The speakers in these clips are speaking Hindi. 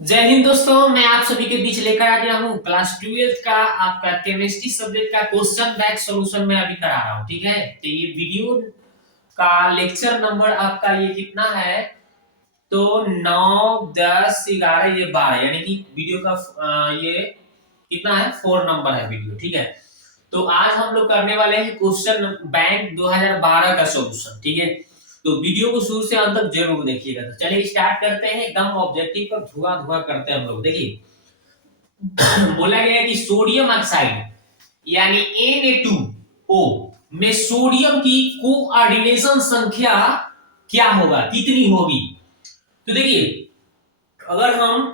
जय हिंद दोस्तों, मैं आप सभी के बीच लेकर आ गया हूँ क्लास 12th का आपका केमिस्ट्री सब्जेक्ट का क्वेश्चन बैंक सॉल्यूशन में अभी करा रहा हूँ। ठीक है, तो ये वीडियो का लेक्चर नंबर आपका ये कितना है? तो 9, 10, 11, ये 12, यानी कि वीडियो का ये कितना है? 4 नंबर है वीडियो। ठीक है, तो आज हम लोग करने वाले हैं क्वेश्चन बैंक 2012 का सॉल्यूशन। ठीक है, तो वीडियो को शुरू से अंत तक जरूर देखिएगा। तो चलिए स्टार्ट करते हैं, एकदम ऑब्जेक्टिव पर धुआं धुआं करते हैं हम लोग। देखिए बोला गया है कि सोडियम ऑक्साइड यानी Na2O में सोडियम की कोऑर्डिनेशन संख्या क्या होगा, कितनी होगी? तो देखिए, अगर हम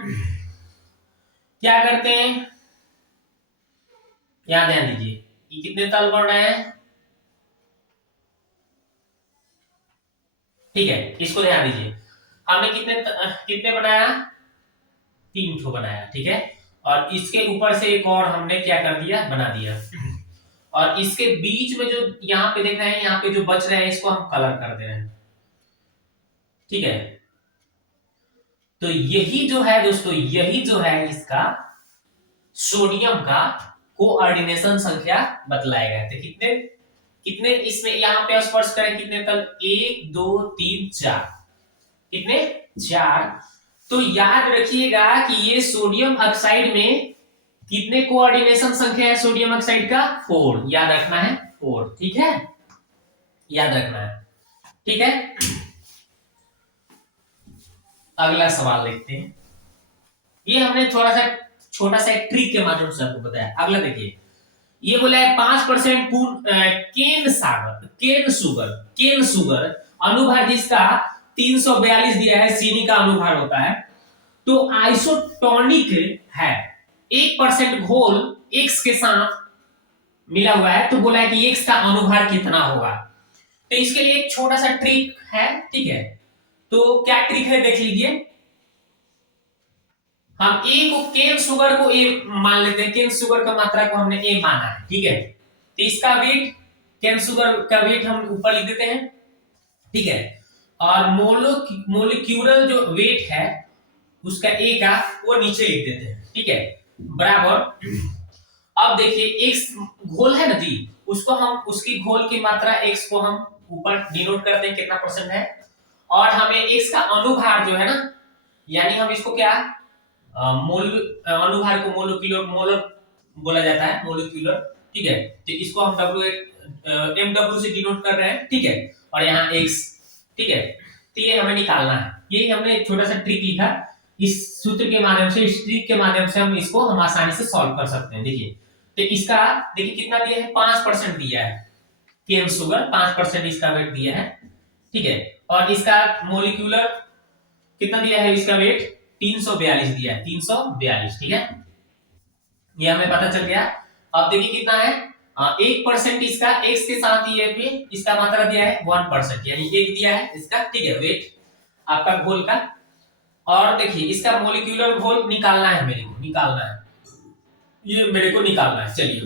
क्या करते हैं, यहाँ ध्यान दीजिए, ये कितने तल बढ़ रहे हैं। ठीक है, इसको ध्यान दीजिए, हमने कितने कितने बनाया? 3 ठो बनाया। ठीक है, और इसके ऊपर से एक और हमने क्या कर दिया, बना दिया। और इसके बीच में जो यहाँ पे देख रहे हैं, यहाँ पे जो बच रहे हैं इसको हम कलर कर दे रहे हैं। ठीक है, तो यही जो है दोस्तों, यही जो है इसका सोडियम का कोऑर्डिनेशन संख्या बतलाएगा। तो कितने कितने इसमें यहाँ पे स्पर्श करें, कितने तल? 1 2 3 4, कितने? 4। तो याद रखिएगा कि ये सोडियम ऑक्साइड में कितने कोऑर्डिनेशन संख्या है सोडियम ऑक्साइड का? 4। याद रखना है 4। ठीक है, याद रखना है। ठीक है, अगला सवाल देखते हैं। ये हमने थोड़ा सा छोटा सा एक ट्रिक के माध्यम से आपको बताया। अगला देखिए, ये बोला है 5% केन शुगर अनुभार जिसका 342 दिया है, चीनी का अनुभार होता है, तो आइसोटोनिक है। 1% घोल एक्स के साथ मिला हुआ है, तो बोला है कि एक्स का अनुभार कितना होगा। तो इसके लिए एक छोटा सा ट्रिक है। ठीक है, तो क्या ट्रिक है देख लीजिए। हम ए को, केन शुगर को ए मान लेते हैं, केन शुगर का मात्रा को हमने ए माना है। ठीक है, तो इसका वेट, केन शुगर का वेट हम ऊपर लिख देते हैं। ठीक है, और मोलिक्यूलर जो वेट है उसका ए का, वो नीचे लिख देते हैं। ठीक है, बराबर। अब देखिए, एक्स घोल है ना जी, उसको हम, उसकी घोल की मात्रा एक्स को हम ऊपर डिनोट करते हैं कितना परसेंट है, और हमें एक्स का अनुभार जो है ना, यानी हम इसको क्या, मोल अनुभार को मोलर बोला जाता है, मोलिक्यूलर। ठीक है, तो इसको हम MW से डिनोट कर रहे हैं। ठीक है, और यहाँ x। ठीक है, तो ये हमें निकालना है। यही हमने एक छोटा सा ट्रिक लिखा, इस सूत्र के माध्यम से, इस ट्रिक के माध्यम से हम आसानी से सॉल्व कर सकते हैं। देखिए, तो इसका देखिए कितना दिया है, 5% दिया है केन शुगर, 5% इसका वेट दिया है। ठीक है, और इसका मोलिक्यूलर कितना दिया है, इसका वेट 342 दिया है, 342। ठीक है, ये हमें पता चल गया। अब देखिए कितना है, 1% इसका एक्स के साथ ये पे इसका मात्रा दिया है 1%, यानी 1 दिया है इसका। ठीक है, वेट आपका घोल का। और देखिए इसका मोलिक्यूलर घोल निकालना है, मेरे को निकालना है, ये मेरे को निकालना है। चलिए,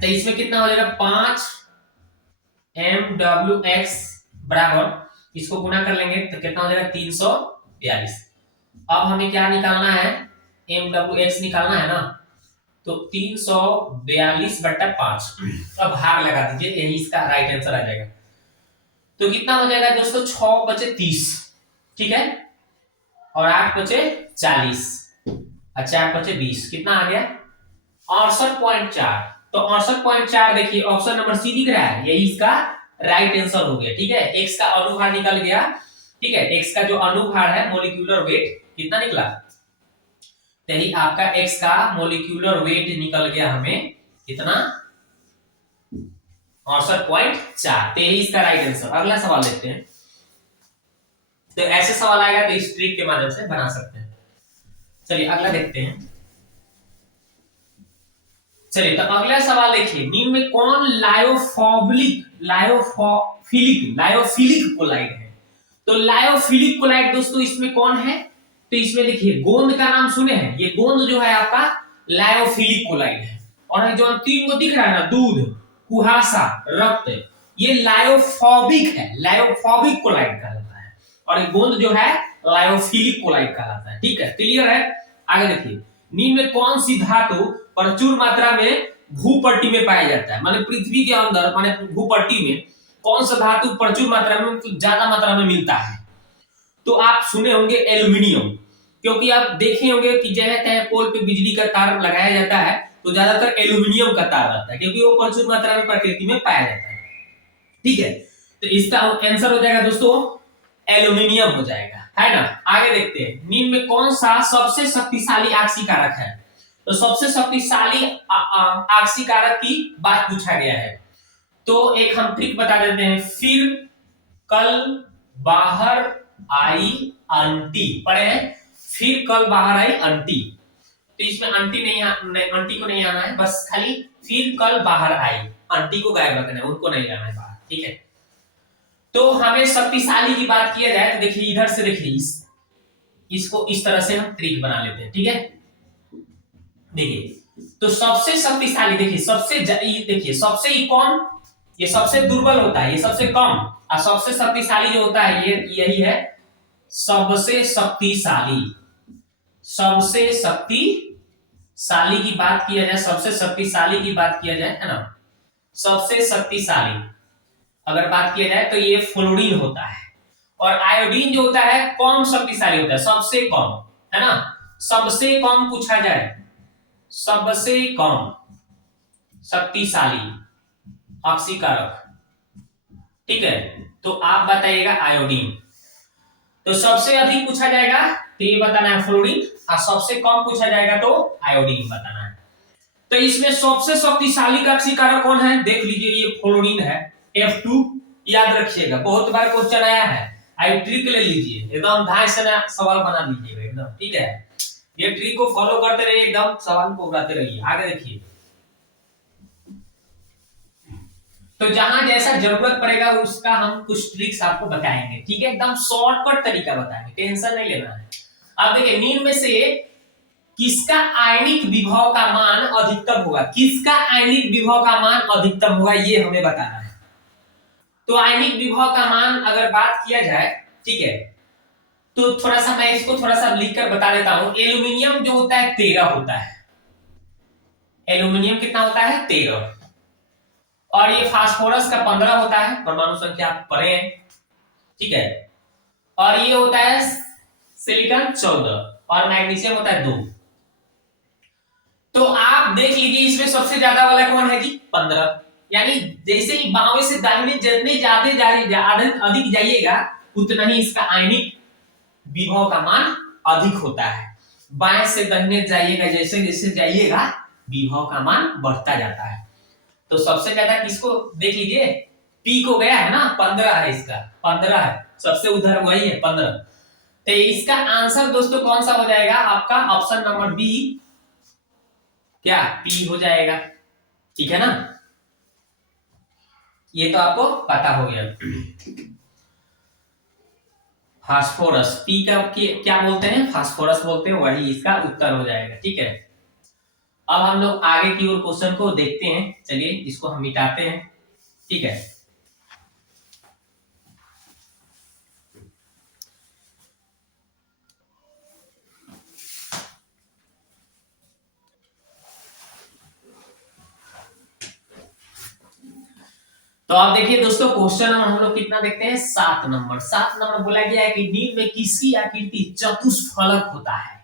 तो इसमें कितना हो जाएगा, 5 MWX बराबर, इसको गुना कर लेंगे तो कितना हो जाएगा, 342। अब हमें क्या निकालना है, MWX निकालना है ना, तो 342/5। अब भाग लगा दीजिए, यही इसका राइट आंसर आ जाएगा। तो कितना हो जाएगा दोस्तों, 6 बचे 30। ठीक है, और 8 बचे 40, और 4 बचे 20, कितना आ गया, 68.4। तो 68.4 देखिए ऑप्शन नंबर सी दिख रहा है, यही इसका राइट आंसर हो गया। ठीक है, एक्स का अनुभार निकल गया। ठीक है, एक्स का जो अनुभार है, मोलिक्यूलर वेट कितना निकला, यही आपका एक्स का मोलिक्यूलर वेट निकल गया हमें कितना, 68.4। तो यही इसका राइट आंसर। अगला सवाल देखते हैं। तो ऐसे सवाल आएगा तो इस ट्रिक के माध्यम से बना सकते हैं। चलिए अगला देखते हैं। चलिए, तो अगला सवाल देखिए, निम्न में कौन लायोफिलिक कोलाइड है? तो लायोफिलिक कोलाइड दोस्तों इसमें कौन है? तो इसमें देखिए, गोंद का नाम सुने हैं, ये गोंद जो है आपका लायोफिलिक कोलाइड है। और जो अंतिम को दिख रहा है ना, दूध, कुहासा, रक्त, ये लायोफोबिक है, लायोफोबिक कोलाइड कहलाता है। और ये गोंद जो है लायोफिलिक कोलाइड कहलाता है। ठीक है, क्लियर है। आगे देखिए, निम्न में कौन सी धातु प्रचुर मात्रा में भूपट्टी में पाया जाता है, माने पृथ्वी के अंदर माने भूपट्टी में कौन सा धातु प्रचुर मात्रा में ज्यादा मात्रा में मिलता है? तो आप सुने होंगे एल्यूमिनियम, क्योंकि आप देखे होंगे कि जहाँ तहाँ पोल पे बिजली का तार लगाया जाता है तो ज्यादातर एल्यूमिनियम का तार रहता है, क्योंकि वो प्रचुर मात्रा में प्रकृति में पाया जाता है। ठीक है, तो इसका आंसर हो जाएगा दोस्तों एल्यूमिनियम हो जाएगा, है ना। आगे देखते हैं, निम्न में कौन सा सबसे शक्तिशाली आक्सीकारक है? तो सबसे शक्तिशाली आक्सीकारक की बात पूछा गया है, तो एक हम ट्रिक बता देते हैं। फिर कल बाहर आई आंटी, पढ़े हैं? फिर कल बाहर आई आंटी, तो इसमें आंटी आंटी को नहीं आना है, बस खाली फिर कल बाहर आई, आंटी को गायब रखना है, उनको नहीं लाना है बाहर। ठीक है, तो हमें शक्तिशाली की बात किया जाए तो देखिए इधर से देखिए इसको इस तरह से हम ट्रिक बना लेते हैं। ठीक है, देखिए तो सबसे शक्तिशाली देखिए सबसे कौन, ये सबसे दुर्बल होता है, ये सबसे कम, और सबसे शक्तिशाली जो होता है ये यही है सबसे शक्तिशाली। सबसे शक्तिशाली की बात किया जाए, सबसे शक्तिशाली की बात किया जाए, है ना, सबसे शक्तिशाली अगर बात किया जाए तो ये फ्लोरीन होता है, और आयोडीन जो होता है कम शक्तिशाली होता है, सबसे कम, है ना। सबसे कम पूछा जाए, सबसे कम शक्तिशाली ऑक्सीकारक, ठीक है, तो आप बताइएगा आयोडीन। तो सबसे अधिक पूछा जाएगा तो ये बताना है फ्लोरीन, और सबसे कम पूछा जाएगा तो आयोडीन बताना है। तो इसमें सबसे शक्तिशाली ऑक्सीकारक कौन है? देख लीजिए, ये फ्लोरीन है, F2, याद रखिएगा, बहुत बार क्वेश्चन आया है, आई ट्रिक ले लीजिए, एकदम ढाई से ना सवाल बना लीजिएगा एकदम। ठीक है, ये ट्रिक को फॉलो करते रहिए, एकदम सवाल को उड़ाते रहिए। आगे देखिए, तो जहां जैसा जरूरत पड़ेगा उसका हम कुछ ट्रिक्स आपको बताएंगे। ठीक है, एकदम शॉर्टकट तरीका बताएंगे, टेंशन नहीं लेना है। अब देखिए, निम्न में से किसका आयनिक विभव का मान अधिकतम होगा? किसका आयनिक विभव का मान अधिकतम होगा ये हमें बताना है। तो आयनिक विभव का मान अगर बात किया जाए, ठीक है, तो थोड़ा सा मैं इसको थोड़ा सा लिखकर बता देता हूं। एल्यूमिनियम जो होता है 13 होता है, एल्यूमिनियम कितना होता है? 13, और ये फास्फोरस का 15 होता है, परमाणु संख्या पढ़े हैं। ठीक है, और ये होता है सिलिकॉन 14, और मैग्नीशियम होता है 2। तो आप देख लीजिए इसमें सबसे ज्यादा वाला कौन है जी? 15। यानी जैसे ही बाएं से दाहिने जितने ज्यादा अधिक जाइएगा उतना ही इसका आयनिक विभव का मान अधिक होता है। बाएं से दाहिने जाइएगा, जैसे जैसे जाइएगा विभव का मान बढ़ता जाता है। तो सबसे ज्यादा किसको देख लीजिए, पी को गया है ना, 15 है, इसका 15 है, सबसे उधर वही है 15। तो इसका आंसर दोस्तों कौन सा हो जाएगा आपका? ऑप्शन नंबर बी, क्या पी हो जाएगा। ठीक है ना, ये तो आपको पता हो गया। फास्फोरस, पी का क्या बोलते हैं? फास्फोरस बोलते हैं, वही इसका उत्तर हो जाएगा। ठीक है, अब हम लोग आगे की ओर क्वेश्चन को देखते हैं। चलिए इसको हम मिटाते हैं। ठीक है, तो आप देखिए दोस्तों, क्वेश्चन नंबर हम लोग कितना देखते हैं? 7 नंबर। 7 नंबर बोला गया है कि निम्न में किसी आकृति चतुष्फलक होता है।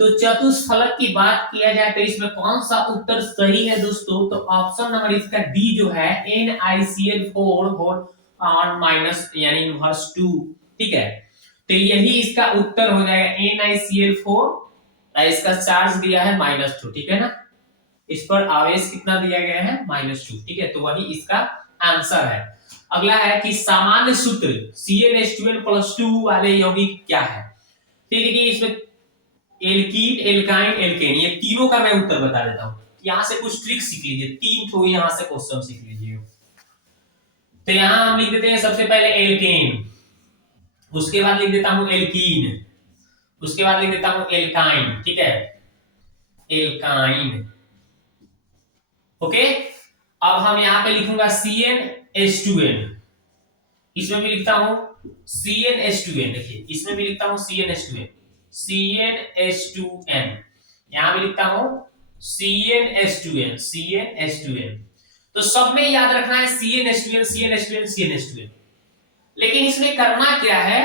तो चतुष्फलक की बात किया जाए तो इसमें कौन सा उत्तर सही है दोस्तों? तो ऑप्शन नंबर इसका डी जो है NiCl4 और माइनस यानी इनवर्स 2। ठीक है, तो यही इसका उत्तर हो जाएगा NiCl4, और इसका चार्ज दिया है -2। ठीक है ना, इस पर आवेश कितना दिया गया है? -2। ठीक है, तो वही इसका आंसर है। अगला है कि सामान्य सूत्र CnH2n+2 वाले यौगिक क्या है? फिर कि इसमें एल्कीन, एल्काइन, एल्केन, ये तीनों का मैं उत्तर बता देता हूं। यहां से कुछ ट्रिक सीख लीजिए, 3 ठो यहां से क्वेश्चन सीख लीजिए। तो यहां हम लिख देते हैं सबसे पहले एल्केन, उसके बाद लिख देता हूं एल्कीन, उसके बाद लिख देता हूं एल्काइन। ठीक है, एल्काइन। ओके, अब हम यहां पे लिखूंगा CnH2n, इसमें भी लिखता हूं CnH2n, देखिए इसमें भी लिखता हूं CnH2n, CnH2n, यहां भी लिखता हूं CnH2n, CnH2n। तो सब में याद रखना है CnH2n, CnH2n, CnH2n। लेकिन इसमें करना क्या है,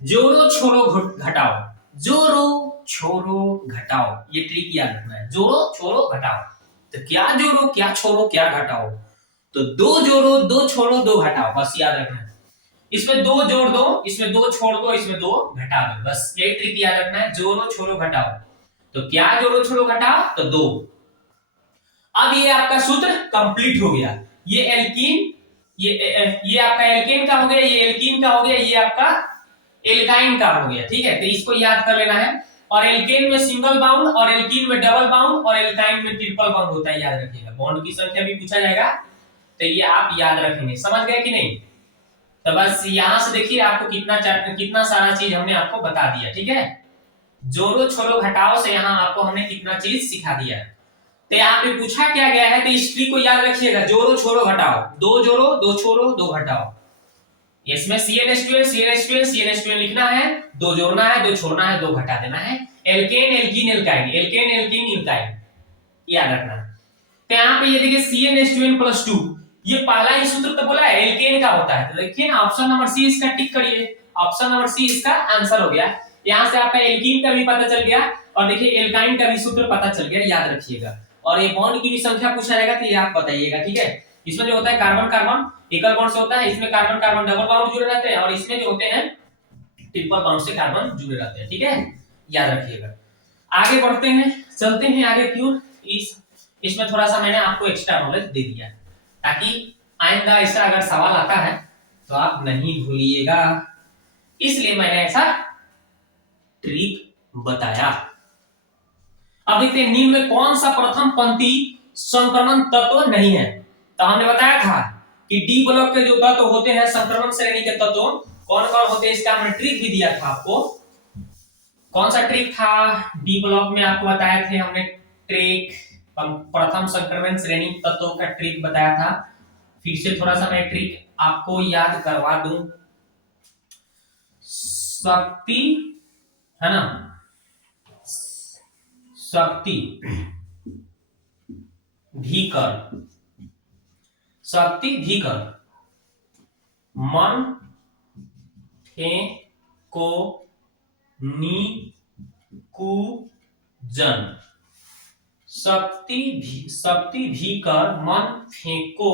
जोड़ो छोड़ो घटाओ, जोड़ो छोड़ो घटाओ, ये ट्रिक याद रखना है, जोड़ो छोड़ो घटाओ। तो क्या जोड़ो क्या छोड़ो क्या घटाओ, तो दो जोड़ो दो छोड़ो दो घटाओ, बस याद रखना है। इसमें दो जोड़ दो, इसमें दो छोड़ दो, इसमें दो घटा दो, बस यही ट्रिक याद रखना है, जोड़ो छोड़ो घटाओ। तो क्या जोड़ो छोड़ो घटाओ, तो दो। अब ये आपका सूत्र कंप्लीट हो गया। ये एल्कीन, ये आपका एल्केन का हो गया, ये एल्कीन का हो गया, ये आपका एल्काइन का हो गया। ठीक है, तो इसको याद कर लेना है। और एल्केन में सिंगल बाउंड और एल्कीन में डबल बाउंड और एल्काइन में ट्रिपल बाउंड होता है, याद रखिएगा। बॉन्ड की संख्या भी पूछा जाएगा, तो ये आप याद रखेंगे। समझ गए कि नहीं? तो बस यहां से देखिए आपको कितना सारा चीज हमने आपको बता दिया। ठीक है, जोड़ो छोड़ो घटाओ से यहाँ आपको हमने कितना चीज सिखा दिया है। तो यहाँ पे पूछा क्या गया है, तो इस ट्रिक को याद रखिएगा, जोड़ो छोड़ो घटाओ, दो जोड़ो दो छोड़ो दो घटाओ। इसमें CnH2n, CnH2n, CnH2n लिखना है, दो जोड़ना है दो छोड़ना है दो घटा देना है। Alkane alkene alkyne, alkane alkene alkyne, याद रखना। तो यहाँ पे ये देखिए CnH2n+2, ये पहला ही सूत्र तो बोला है एल्केन का होता है। तो देखिए ना, ऑप्शन नंबर सी इसका टिक करिए, ऑप्शन नंबर सी इसका आंसर हो गया। यहाँ से आपका एल्कीन का भी पता चल गया और देखिए एल्काइन का भी सूत्र पता चल गया, याद रखिएगा। और ये बॉन्ड की भी संख्या पूछा जाएगा तो ये आप बताइएगा। ठीक है, इसमें जो होता है कार्बन कार्बन एकल बॉन्ड से होता है, इसमें कार्बन कार्बन डबल बॉन्ड जुड़े रहते हैं, और इसमें जो होते हैं ट्रिपल बॉन्ड से कार्बन जुड़े रहते हैं। ठीक है, याद रखिएगा। आगे बढ़ते हैं, चलते हैं आगे। क्यों इसमें थोड़ा सा मैंने आपको एक्स्ट्रा नॉलेज दे दिया ताकि आइंदा ऐसा अगर सवाल आता है तो आप नहीं भूलिएगा, इसलिए मैंने ऐसा ट्रिक बताया। अब देखते हैं निम्न में कौन सा प्रथम पंक्ति संक्रमण तत्व नहीं है। तो हमने बताया था कि डी ब्लॉक के जो तत्व होते हैं संक्रमण श्रेणी के तत्व कौन कौन होते हैं, इसका हमने ट्रिक भी दिया था आपको। कौन सा ट्रिक था डी ब्लॉक में, आपको बताया थे हमने ट्रिक, प्रथम संक्रमण श्रेणी तत्वों का ट्रिक बताया था। फिर से थोड़ा सा मैं ट्रिक आपको याद करवा दूं। शक्ति है ना, शक्ति भीकर, शक्ति भीकर, मन फेंको नीकुजन, शक्ति भीकर मन फेंको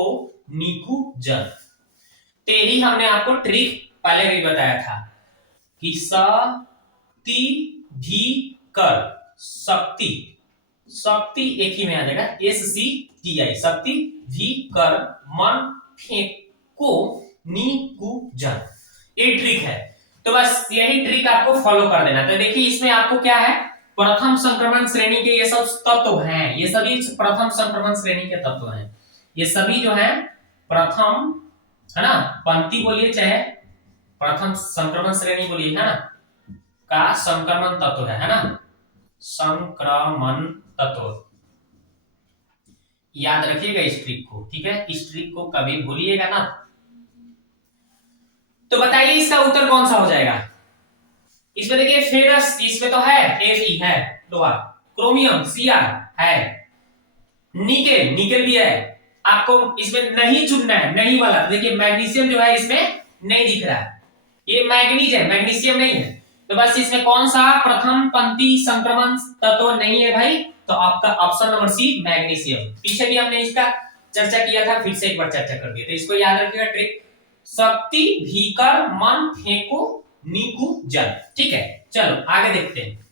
नीकुजन। तेरी हमने आपको ट्रिक पहले भी बताया था कि शक्ति भीकर, शक्ति शक्ति एक ही में आ जाएगा, SCTI, शक्ति भीकर मन फेंको नीकुजन, ये ट्रिक है। तो बस यही ट्रिक आपको फॉलो कर देना। तो देखिए इसमें आपको क्या है, प्रथम संक्रमण श्रेणी के ये सब तत्व हैं, ये सभी प्रथम संक्रमण श्रेणी के तत्व हैं। ये सभी जो है प्रथम, है ना, पंक्ति बोलिए चाहे प्रथम संक्रमण श्रेणी बोलिए, है ना, का संक्रमण तत्व है ना, संक्रमण तत्व। याद रखिएगा इस ट्रिक को। ठीक है, इस ट्रिक को कभी भूलिएगा ना। तो बताइए इसका उत्तर कौन सा हो जाएगा। इसमें देखिए फेरस, इसमें तो है Fe है लोहा, क्रोमियम Cr है, निकेल, निकेल भी है। आपको इसमें नहीं चुनना है, नहीं वाला। देखिए मैग्नीशियम जो है इसमें नहीं दिख रहा है, ये मैग्नीज है, मैग्नीशियम नहीं है। तो बस इसमें कौन सा प्रथम पंक्ति संक्रमण तत्व नहीं है भाई, तो आपका ऑप्शन नंबर सी मैग्नीशियम। पीछे भी हमने इसका चर्चा किया था, फिर से एक बार चर्चा कर दिया। तो इसको याद रखिएगा ट्रिक, शक्ति भीकर मन फेंको नीकुजन। ठीक है, चलो आगे देखते हैं।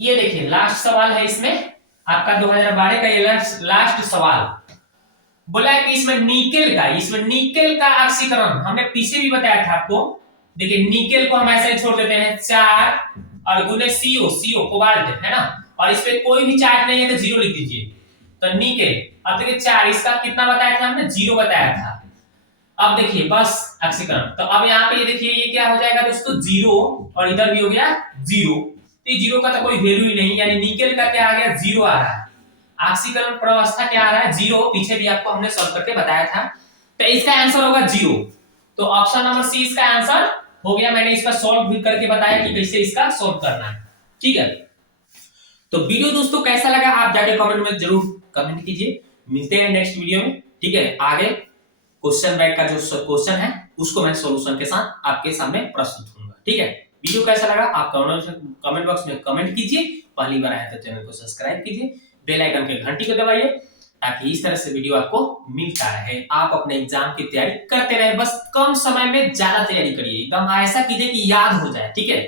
ये देखिए लास्ट सवाल है इसमें आपका 2012 का ये लास्ट सवाल। बोला है कि इसमें निकेल का ऑक्सीकरण हमने पीछे भी बताया था आपको। देखिए निकेल को हम ऐसे ही छोड़ देते हैं 4 और गुने CO कोबाल्ट, है ना, और इस पे कोई भी चार्ज नहीं है तो 0 लिख दीजिए। तो निकेल, अब देखिए 4, इसका कितना बताया था हमने, 0 बताया था। अब देखिए बस ऑक्सीकरण, तो अब यहाँ पे ये देखिए ये क्या हो जाएगा दोस्तों 0, और इधर भी हो गया 0। तो 0 का तो कोई वैल्यू ही नहीं, यानी निकेल का क्या आ गया 0 आ रहा है। ऑक्सीकरण प्रावस्था क्या आ रहा है 0, पीछे भी आपको हमने सॉल्व करके बताया था। तो इसका आंसर होगा 0। तो ऑप्शन नंबर सी इसका आंसर हो गया। मैंने इसका सॉल्व भी करके बताया कि कैसे इसका सॉल्व करना है, ठीक है। तो वीडियो दोस्तों कैसा लगा आप जाके कमेंट में जरूर कमेंट कीजिए। मिलते हैं नेक्स्ट वीडियो में, ठीक है। आगे क्वेश्चन बैंक का जो क्वेश्चन है उसको मैं सॉल्यूशन के साथ आपके सामने प्रस्तुत करूंगा, ठीक है। वीडियो कैसा लगा आप कमेंट बॉक्स में कमेंट कीजिए। पहली बार आए तो चैनल को सब्सक्राइब कीजिए, बेल आइकन के घंटी को दबाइए ताकि इस तरह से वीडियो आपको मिलता रहे। आप अपने एग्जाम की तैयारी करते रहे, बस कम समय में ज्यादा तैयारी करिए, एकदम ऐसा कीजिए कि याद हो जाए, ठीक है।